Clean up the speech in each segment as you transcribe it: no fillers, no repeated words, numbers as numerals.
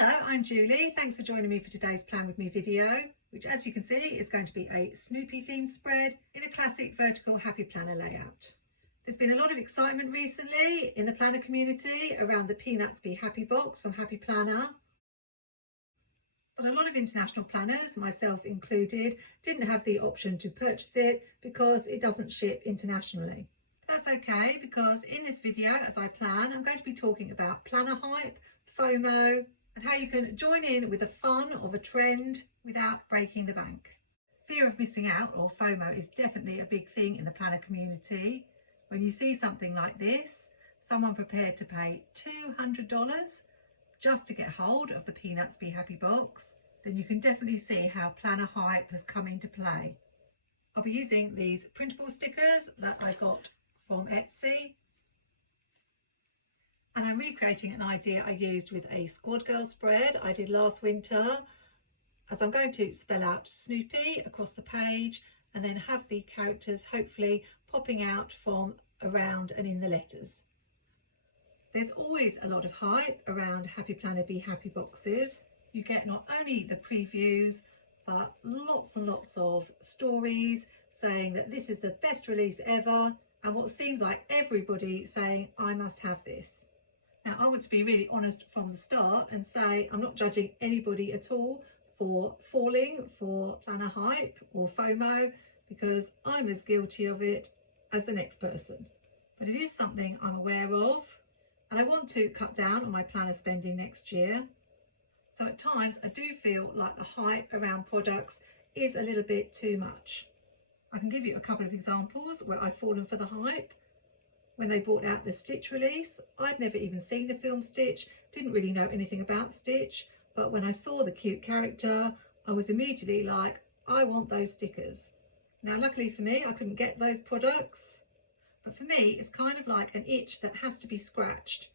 Hello, I'm Julie. Thanks for joining me for today's Plan With Me video, which as you can see is going to be a Snoopy themed spread in a classic vertical happy planner layout. There's been a lot of excitement recently in the planner community around the Peanuts Be Happy box from Happy Planner. But a lot of international planners, myself included, didn't have the option to purchase it because it doesn't ship internationally. That's okay, because in this video, as I plan, I'm going to be talking about planner hype, FOMO, and how you can join in with the fun of a trend without breaking the bank. Fear of missing out, or FOMO, is definitely a big thing in the planner community. When you see something like this, someone prepared to pay $200 just to get hold of the Peanuts Be Happy box, then you can definitely see how planner hype has come into play. I'll be using these printable stickers that I got from Etsy, and I'm recreating an idea I used with a Squad Girl spread I did last winter, as I'm going to spell out Snoopy across the page and then have the characters hopefully popping out from around and in the letters. There's always a lot of hype around Happy Planner Be Happy boxes. You get not only the previews but lots and lots of stories saying that this is the best release ever, and what seems like everybody saying I must have this. Now, I want to be really honest from the start and say I'm not judging anybody at all for falling for planner hype or FOMO, because I'm as guilty of it as the next person. But it is something I'm aware of, and I want to cut down on my planner spending next year. So at times I do feel like the hype around products is a little bit too much. I can give you a couple of examples where I've fallen for the hype. When they brought out the Stitch release, I'd never even seen the film Stitch, didn't really know anything about Stitch, but when I saw the cute character, I was immediately like, I want those stickers. Now, luckily for me, I couldn't get those products, but for me, it's kind of like an itch that has to be scratched.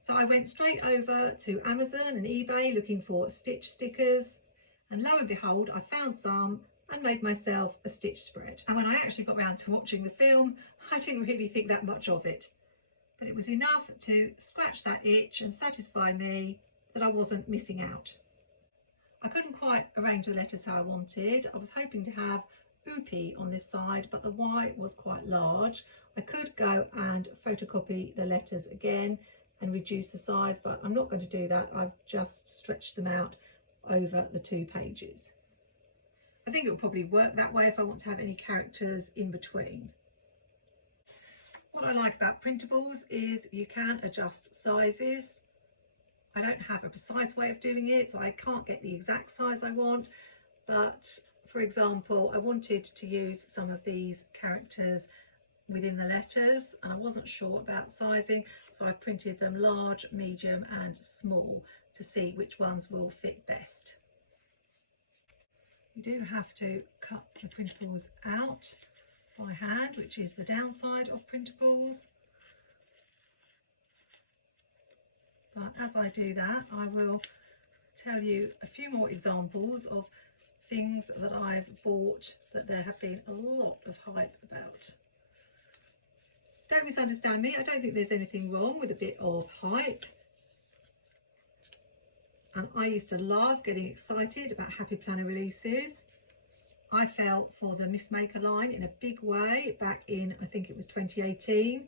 So I went straight over to Amazon and eBay looking for Stitch stickers, and lo and behold, I found some and made myself a Stitch spread. And when I actually got around to watching the film, I didn't really think that much of it, but it was enough to scratch that itch and satisfy me that I wasn't missing out. I couldn't quite arrange the letters how I wanted. I was hoping to have Oopie on this side, but the Y was quite large. I could go and photocopy the letters again and reduce the size, but I'm not going to do that. I've just stretched them out over the 2 pages. I think it will probably work that way if I want to have any characters in between. What I like about printables is you can adjust sizes. I don't have a precise way of doing it, so I can't get the exact size I want, but for example, I wanted to use some of these characters within the letters and I wasn't sure about sizing, so I've printed them large, medium and small to see which ones will fit best. You do have to cut the printables out by hand, which is the downside of printables. But as I do that, I will tell you a few more examples of things that I've bought that there have been a lot of hype about. Don't misunderstand me, I don't think there's anything wrong with a bit of hype. And I used to love getting excited about Happy Planner releases. I fell for the Miss Maker line in a big way back in, I think it was 2018.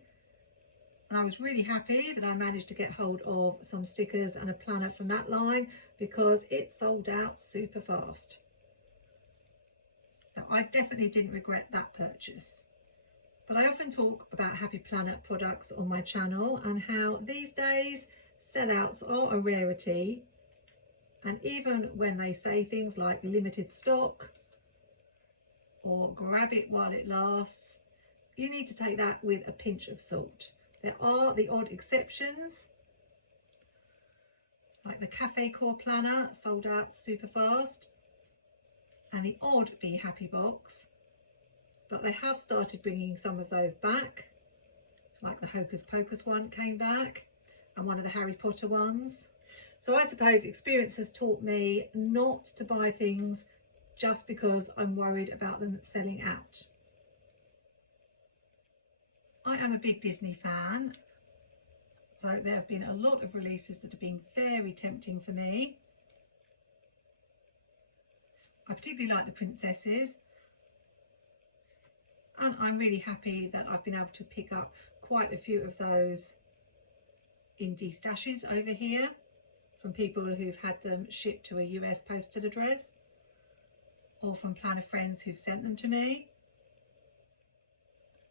And I was really happy that I managed to get hold of some stickers and a planner from that line because it sold out super fast. So I definitely didn't regret that purchase. But I often talk about Happy Planner products on my channel and how these days sellouts are a rarity. And even when they say things like limited stock or grab it while it lasts, you need to take that with a pinch of salt. There are the odd exceptions, like the Cafe Core Planner sold out super fast, and the odd Be Happy box, but they have started bringing some of those back, like the Hocus Pocus one came back, and one of the Harry Potter ones. So I suppose experience has taught me not to buy things just because I'm worried about them selling out. I am a big Disney fan, So there have been a lot of releases that have been very tempting for me. I particularly like the princesses, and I'm really happy that I've been able to pick up quite a few of those indie stashes over here from people who've had them shipped to a US postal address, or from planner friends who've sent them to me.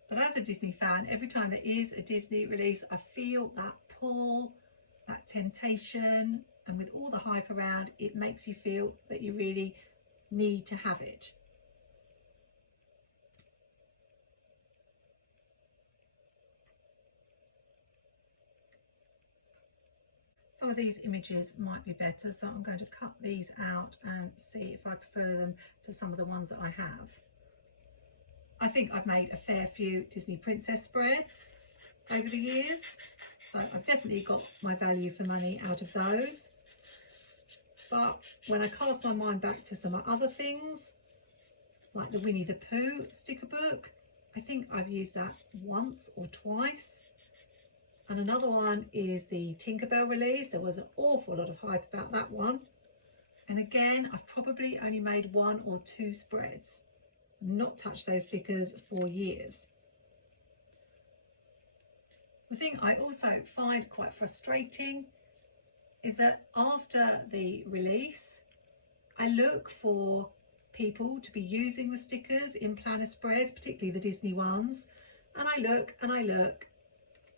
But as a Disney fan, every time there is a Disney release, I feel that pull, that temptation, and with all the hype around, it makes you feel that you really need to have it. Some of these images might be better, so I'm going to cut these out and see if I prefer them to some of the ones that I have. I think I've made a fair few Disney princess spreads over the years, so I've definitely got my value for money out of those. But when I cast my mind back to some other things, like the Winnie the Pooh sticker book, I think I've used that once or twice. And another one is the Tinkerbell release. There was an awful lot of hype about that one. And again, I've probably only made 1 or 2 spreads. Not touched those stickers for years. The thing I also find quite frustrating is that after the release, I look for people to be using the stickers in planner spreads, particularly the Disney ones, and I look and I look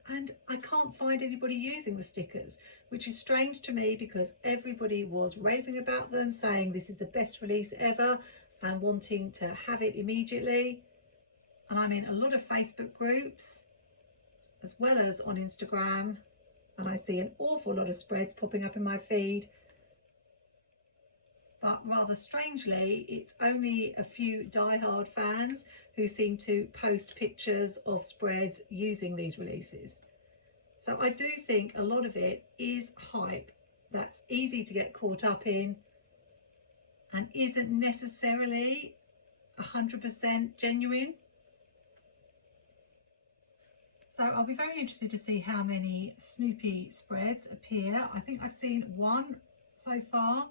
and I can't find anybody using the stickers, which is strange to me because everybody was raving about them, saying this is the best release ever and wanting to have it immediately. And I'm in a lot of Facebook groups as well as on Instagram, and I see an awful lot of spreads popping up in my feed. But rather strangely, it's only a few die-hard fans who seem to post pictures of spreads using these releases. So I do think a lot of it is hype that's easy to get caught up in and isn't necessarily 100% genuine. So I'll be very interested to see how many Snoopy spreads appear. I think I've seen 1 so far.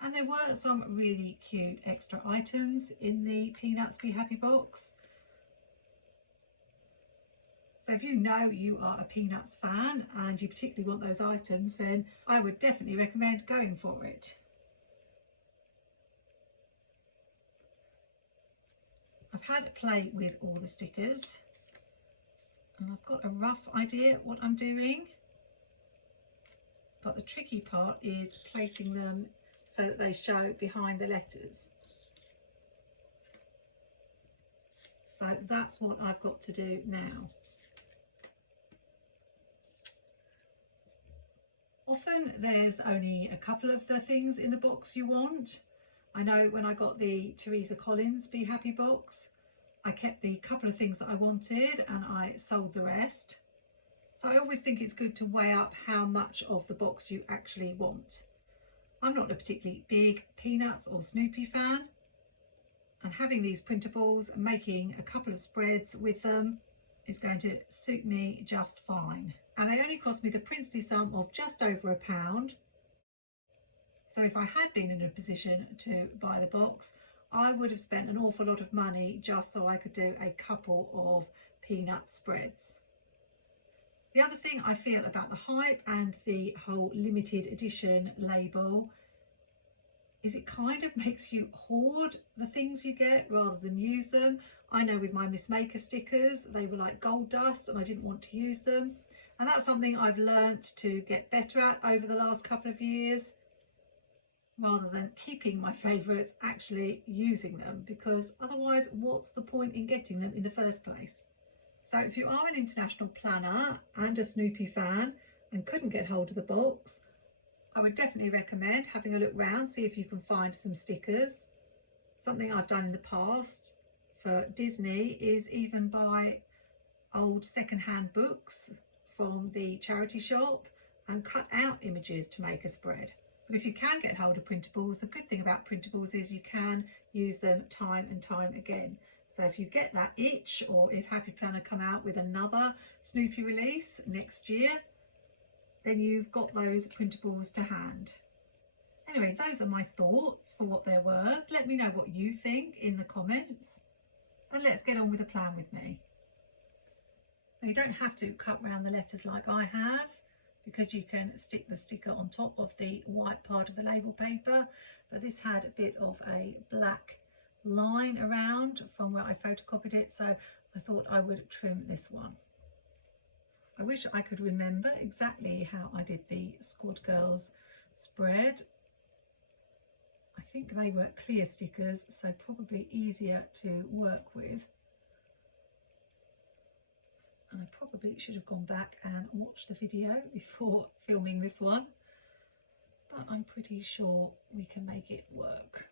And there were some really cute extra items in the Peanuts Be Happy box. So if you know you are a Peanuts fan and you particularly want those items, then I would definitely recommend going for it. I've had a play with all the stickers and I've got a rough idea what I'm doing. But the tricky part is placing them so that they show behind the letters. So that's what I've got to do now. Often there's only a couple of the things in the box you want. I know when I got the Teresa Collins Be Happy box, I kept the couple of things that I wanted and I sold the rest. So I always think it's good to weigh up how much of the box you actually want. I'm not a particularly big Peanuts or Snoopy fan, and having these printables and making a couple of spreads with them is going to suit me just fine. And they only cost me the princely sum of just over £1. So if I had been in a position to buy the box, I would have spent an awful lot of money just so I could do a couple of Peanut spreads. The other thing I feel about the hype and the whole limited edition label is it kind of makes you hoard the things you get rather than use them. I know with my Miss Maker stickers, they were like gold dust and I didn't want to use them. And that's something I've learnt to get better at over the last couple of years, rather than keeping my favourites, actually using them, because otherwise what's the point in getting them in the first place? So if you are an international planner and a Snoopy fan and couldn't get hold of the box, I would definitely recommend having a look round, see if you can find some stickers. Something I've done in the past for Disney is even buy old second-hand books from the charity shop and cut out images to make a spread. But if you can get hold of printables, the good thing about printables is you can use them time and time again. So if you get that itch, or if Happy Planner come out with another Snoopy release next year, then you've got those printables to hand. Anyway, those are my thoughts for what they're worth. Let me know what you think in the comments, and let's get on with the plan with me. Now, you don't have to cut round the letters like I have, because you can stick the sticker on top of the white part of the label paper, but this had a bit of a black line around from where I photocopied it, so I thought I would trim this one. I wish I could remember exactly how I did the Squad Girls spread. I think they were clear stickers, so probably easier to work with. And I probably should have gone back and watched the video before filming this one, but I'm pretty sure we can make it work.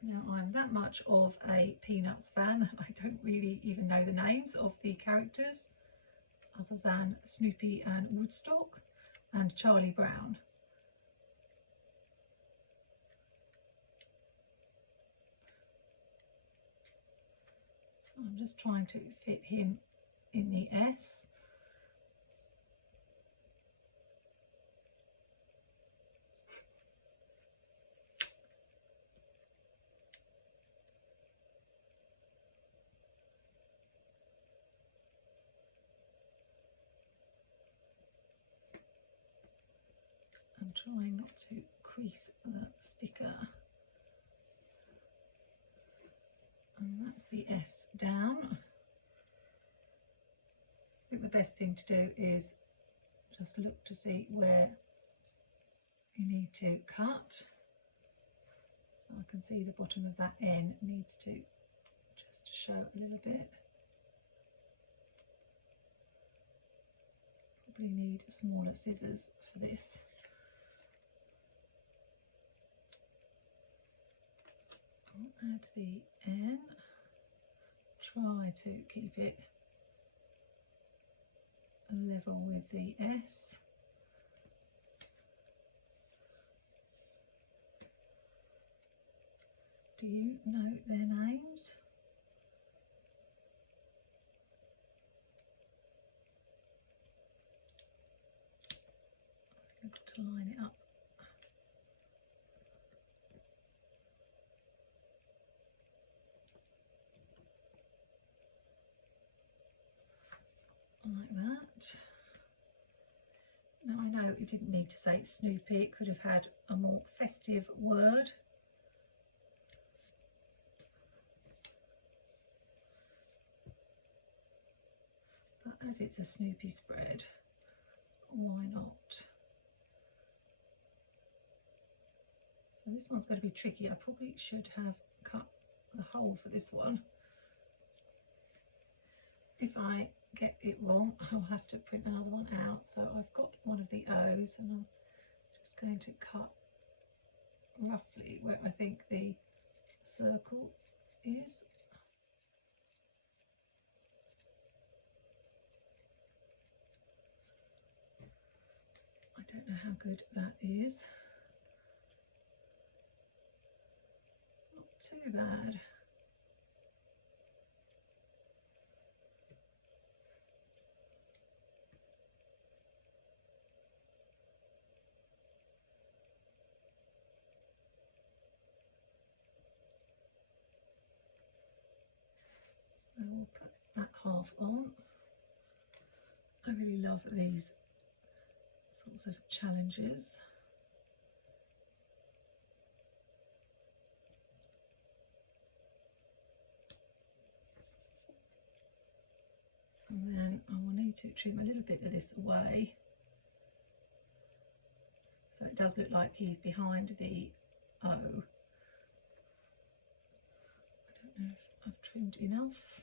Now, I'm that much of a Peanuts fan that I don't really even know the names of the characters other than Snoopy and Woodstock and Charlie Brown. I'm just trying to fit him in the S. I'm trying not to crease the sticker. And that's the S down. I think the best thing to do is just look to see where you need to cut. So I can see the bottom of that N needs to just show a little bit. Probably need smaller scissors for this. I'll add the N, try to keep it level with the S. Do you know their names? I've got to line it up. Like that. Now, I know it didn't need to say Snoopy, it could have had a more festive word. But as it's a Snoopy spread, why not? So this one's going to be tricky. I probably should have cut the hole for this one. If I get it wrong, I'll have to print another one out. So I've got one of the O's, and I'm just going to cut roughly where I think the circle is. I don't know how good that is. Not too bad. So we'll put that half on. I really love these sorts of challenges. And then I will need to trim a little bit of this away. So it does look like he's behind the O. I don't know if I've trimmed enough.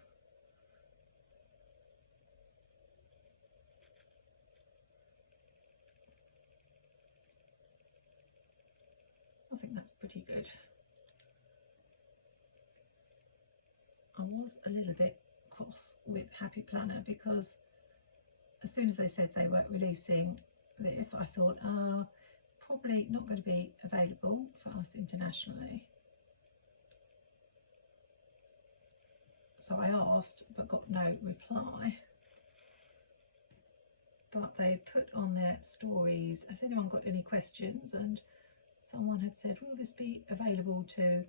I think that's pretty good. I was a little bit cross with Happy Planner because as soon as they said they were releasing this, I thought, oh, probably not going to be available for us internationally. So I asked but got no reply. but they had put on their stories, has anyone got any questions? And someone had said, will this be available to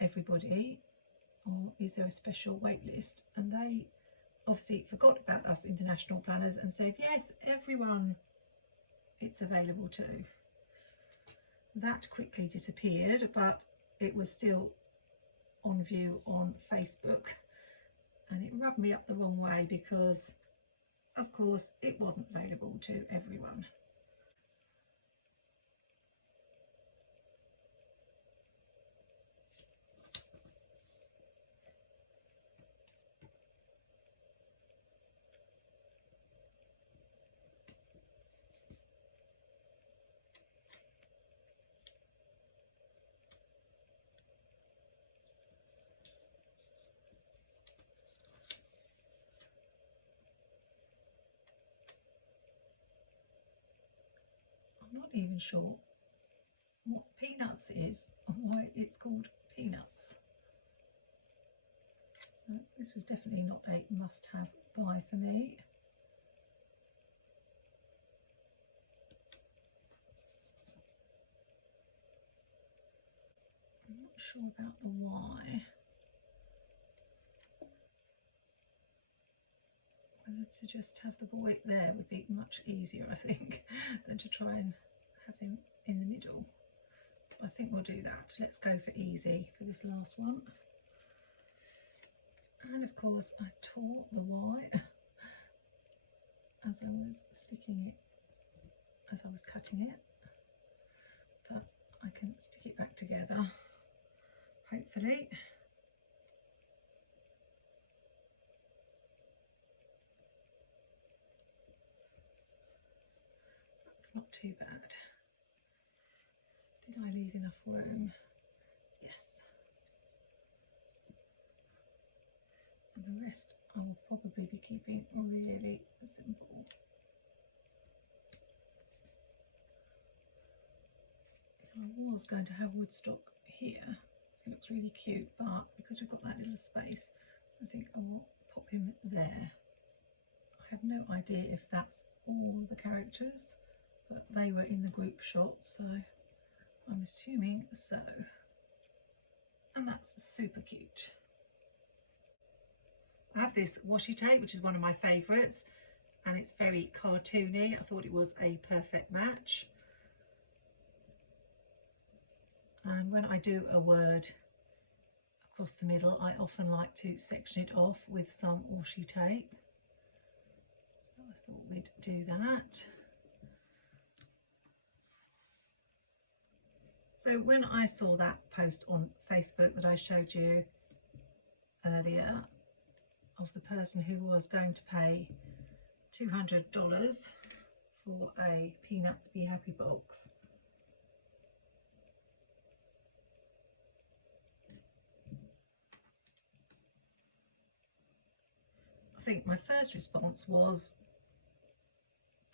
everybody, or is there a special wait list? And they obviously forgot about us international planners and said, yes, everyone it's available to. That quickly disappeared, but it was still on view on Facebook, and it rubbed me up the wrong way because of course it wasn't available to everyone. I'm not even sure what peanuts is or why it's called peanuts. So this was definitely not a must-have buy for me. I'm not sure about the why. Whether to just have the boy there would be much easier, I think, than to try and have him in the middle. So I think we'll do that. Let's go for easy for this last one. And of course I tore the white as I was sticking it, as I was cutting it, but I can stick it back together, hopefully. That's not too bad. Did I leave enough room? Yes. And the rest I will probably be keeping really simple. I was going to have Woodstock here. It looks really cute, but because we've got that little space, I think I will pop him there. I have no idea if that's all the characters, but they were in the group shot, so I'm assuming so. And that's super cute. I have this washi tape, which is one of my favourites, and it's very cartoony. I thought it was a perfect match. And when I do a word across the middle, I often like to section it off with some washi tape. So I thought we'd do that. So when I saw that post on Facebook that I showed you earlier of the person who was going to pay $200 for a Peanuts Be Happy box, I think my first response was,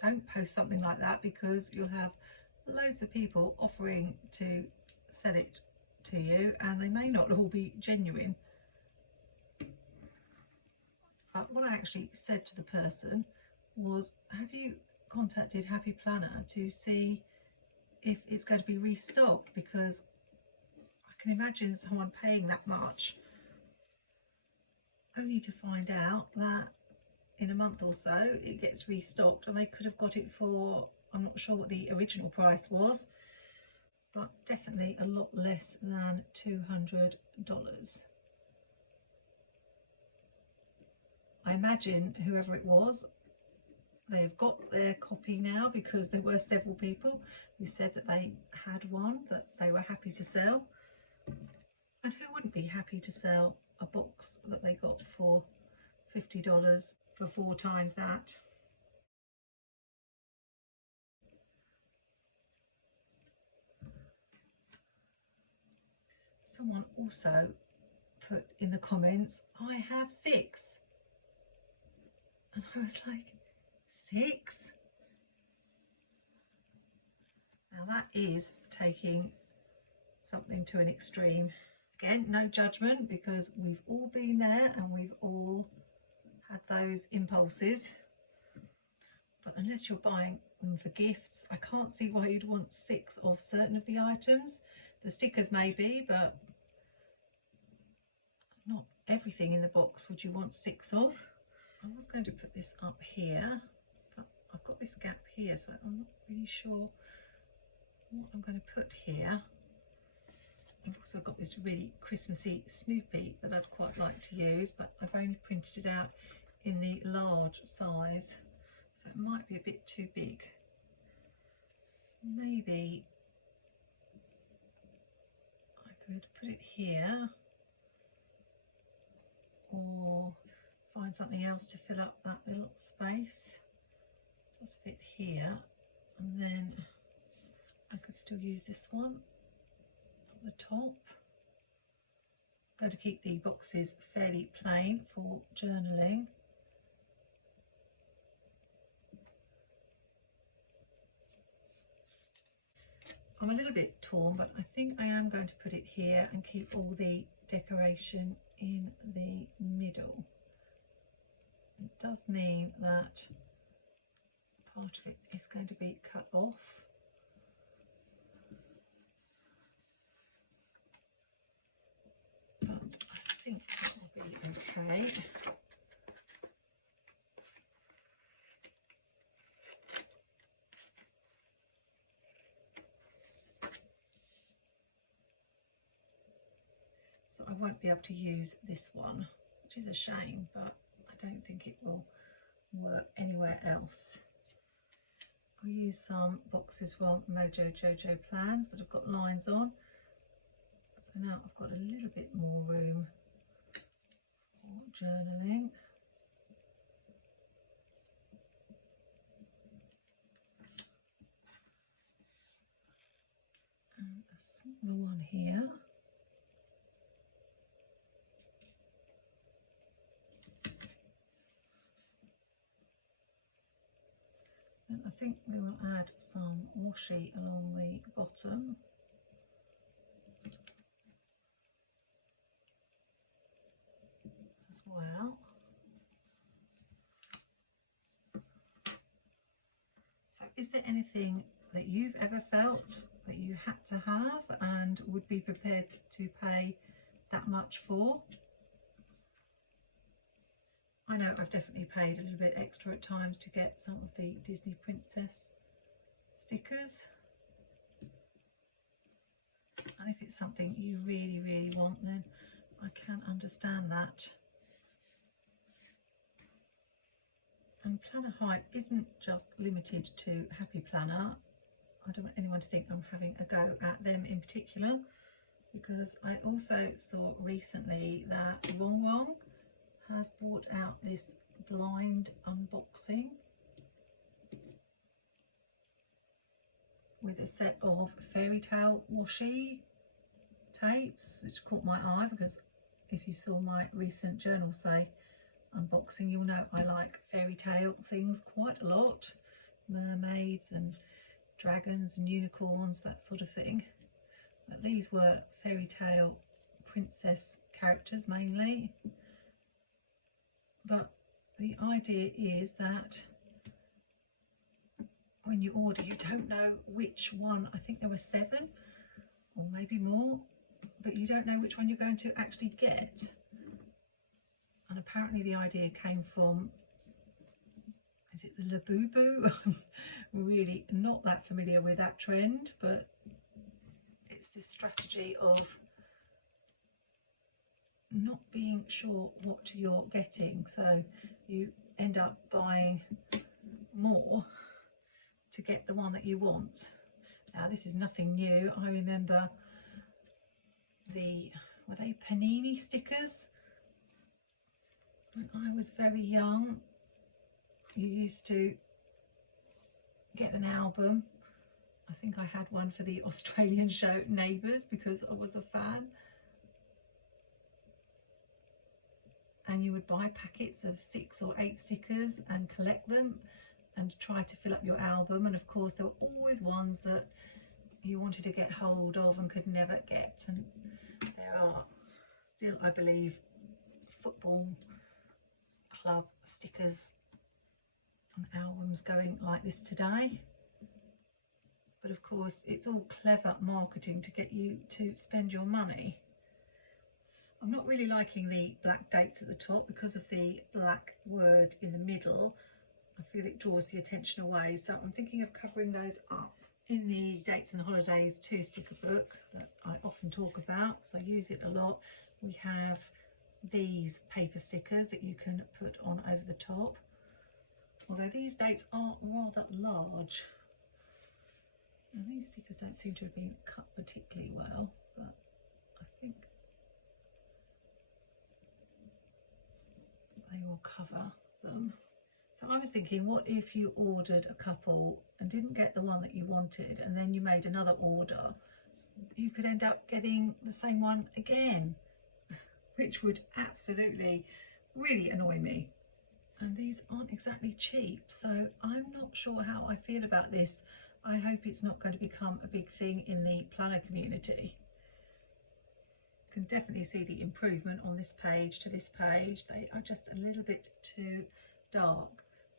don't post something like that, because you'll have loads of people offering to sell it to you and they may not all be genuine. What I actually said to the person was, have you contacted Happy Planner to see if it's going to be restocked? Because I can imagine someone paying that much only to find out that in a month or so it gets restocked, and they could have got it for, I'm not sure what the original price was, but definitely a lot less than $200. I imagine whoever it was, they've got their copy now, because there were several people who said that they had one that they were happy to sell. And who wouldn't be happy to sell a box that they got for $50 for 4 times that? Someone also put in the comments, I have 6. And I was like, 6? Now that is taking something to an extreme. Again, no judgment, because we've all been there and we've all had those impulses. but unless you're buying them for gifts, I can't see why you'd want 6 of certain of the items. The stickers maybe, but not everything in the box would you want 6 of. I was going to put this up here, but I've got this gap here, so I'm not really sure what I'm going to put here. I've also got this really Christmassy Snoopy that I'd quite like to use, but I've only printed it out in the large size, so it might be a bit too big. Maybe I could put it here, or find something else to fill up that little space. Just fit here, and then I could still use this one at the top. I'm going to keep the boxes fairly plain for journaling. I'm a little bit torn, but I think I am going to put it here and keep all the decoration in the middle. It does mean that part of it is going to be cut off. But I think that will be okay. So I won't be able to use this one, which is a shame, but I don't think it will work anywhere else. I'll use some boxes from Mojo Jojo Plans that have got lines on. So now I've got a little bit more room for journaling. And a smaller one here. And I think we will add some washi along the bottom. As well. So is there anything that you've ever felt that you had to have and would be prepared to pay that much for? I know I've definitely paid a little bit extra at times to get some of the Disney Princess stickers. And if it's something you really, really want, then I can understand that. And Planner Hype isn't just limited to Happy Planner. I don't want anyone to think I'm having a go at them in particular, because I also saw recently that Wong Wong has brought out this blind unboxing with a set of fairy tale washi tapes, which caught my eye because if you saw my recent journal say unboxing, you'll know I like fairy tale things quite a lot. Mermaids and dragons and unicorns, that sort of thing. But these were fairy tale princess characters mainly. But the idea is that when you order, you don't know which one. I think there were 7 or maybe more, but you don't know which one you're going to actually get. And apparently the idea came from, is it the Labubu? I'm really not that familiar with that trend, but it's this strategy of not being sure what you're getting, so you end up buying more to get the one that you want. Now this is nothing new. I remember were they Panini stickers? When I was very young, you used to get an album. I think I had one for the Australian show Neighbours because I was a fan. And you would buy packets of 6 or 8 stickers and collect them and try to fill up your album. And of course there were always ones that you wanted to get hold of and could never get. And there are still, I believe, football club stickers on albums going like this today. But of course, it's all clever marketing to get you to spend your money. I'm not really liking the black dates at the top because of the black word in the middle. I feel it draws the attention away, so I'm thinking of covering those up. In the Dates and Holidays 2 sticker book that I often talk about, so I use it a lot, we have these paper stickers that you can put on over the top. Although these dates are rather large. And these stickers don't seem to have been cut particularly well, but I think they will cover them. So I was thinking, what if you ordered a couple and didn't get the one that you wanted, and then you made another order? You could end up getting the same one again, which would absolutely really annoy me. And these aren't exactly cheap, so I'm not sure how I feel about this. I hope it's not going to become a big thing in the planner community. You can definitely see the improvement on this page to this page. They are just a little bit too dark,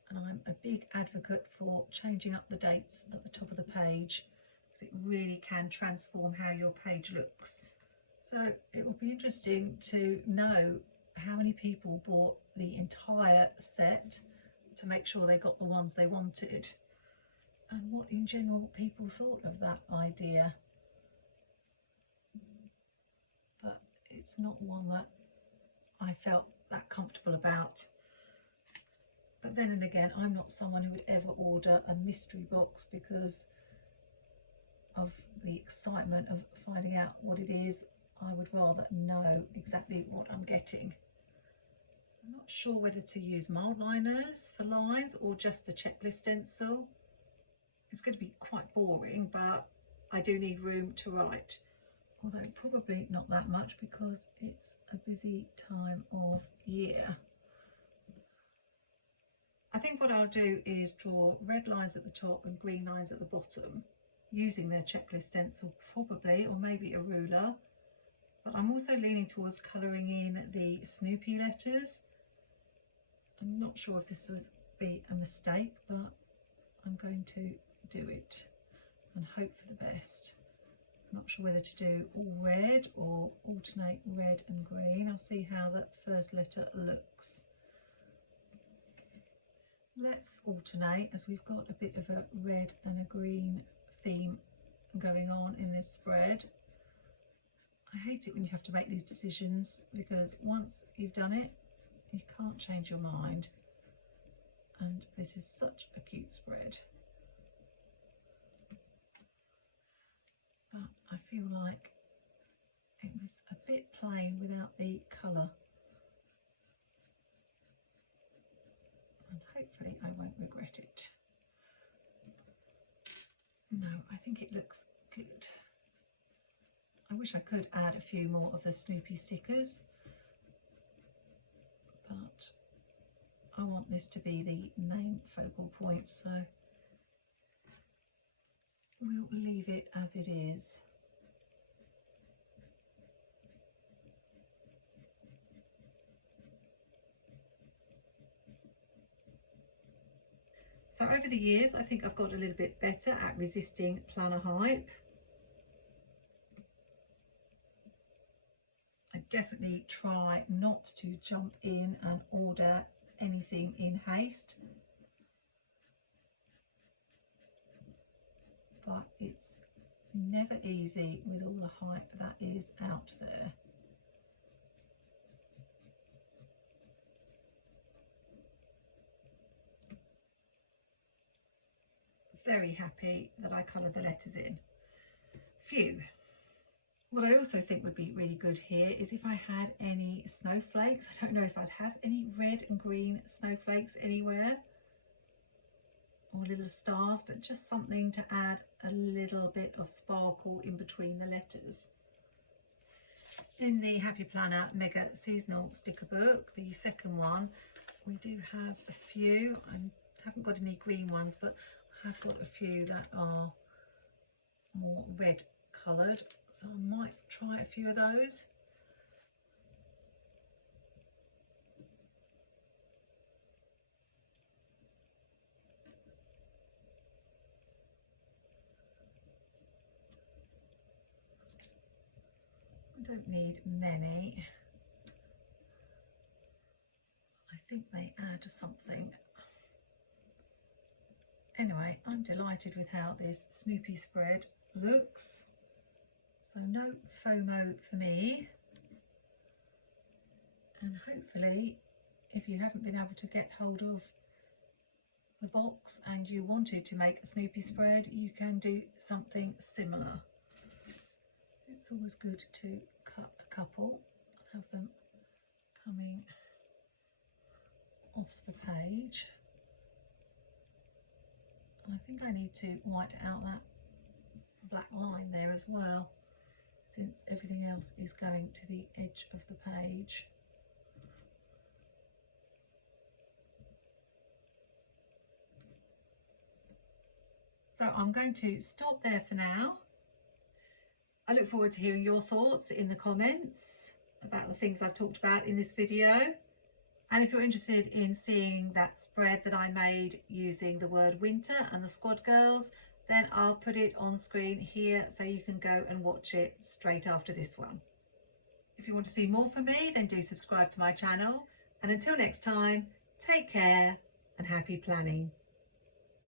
and I'm a big advocate for changing up the dates at the top of the page because it really can transform how your page looks. So it will be interesting to know how many people bought the entire set to make sure they got the ones they wanted, and what in general people thought of that idea. But it's not one that I felt that comfortable about. But then and again, I'm not someone who would ever order a mystery box because of the excitement of finding out what it is. I would rather know exactly what I'm getting. I'm not sure whether to use mild liners for lines or just the checklist stencil. It's going to be quite boring, but I do need room to write. Although probably not that much because it's a busy time of year. I think what I'll do is draw red lines at the top and green lines at the bottom using their checklist stencil probably, or maybe a ruler. But I'm also leaning towards colouring in the Snoopy letters. I'm not sure if this would be a mistake, but I'm going to do it and hope for the best. I'm not sure whether to do all red or alternate red and green. I'll see how that first letter looks. Let's alternate, as we've got a bit of a red and a green theme going on in this spread. I hate it when you have to make these decisions because once you've done it, you can't change your mind. And this is such a cute spread. But I feel like it was a bit plain without the colour. And hopefully I won't regret it. No, I think it looks good. I wish I could add a few more of the Snoopy stickers, but I want this to be the main focal point, so we'll leave it as it is. So over the years, I think I've got a little bit better at resisting planner hype. I definitely try not to jump in and order anything in haste. But it's never easy with all the hype that is out there. Very happy that I coloured the letters in. Phew. What I also think would be really good here is if I had any snowflakes. I don't know if I'd have any red and green snowflakes anywhere, or little stars, but just something to add a little bit of sparkle in between the letters. In the Happy Planner Mega Seasonal Sticker Book, the second one, we do have a few. I haven't got any green ones, but I have got a few that are more red coloured, so I might try a few of those. I don't need many. I think they add something. Anyway, I'm delighted with how this Snoopy spread looks. So no FOMO for me. And hopefully, if you haven't been able to get hold of the box and you wanted to make a Snoopy spread, you can do something similar. It's always good to cut a couple and have them coming off the page. I think I need to white out that black line there as well, since everything else is going to the edge of the page. So I'm going to stop there for now. I look forward to hearing your thoughts in the comments about the things I've talked about in this video. And if you're interested in seeing that spread that I made using the word winter and the Squad Girls, then I'll put it on screen here so you can go and watch it straight after this one. If you want to see more from me, then do subscribe to my channel. And until next time, take care and happy planning.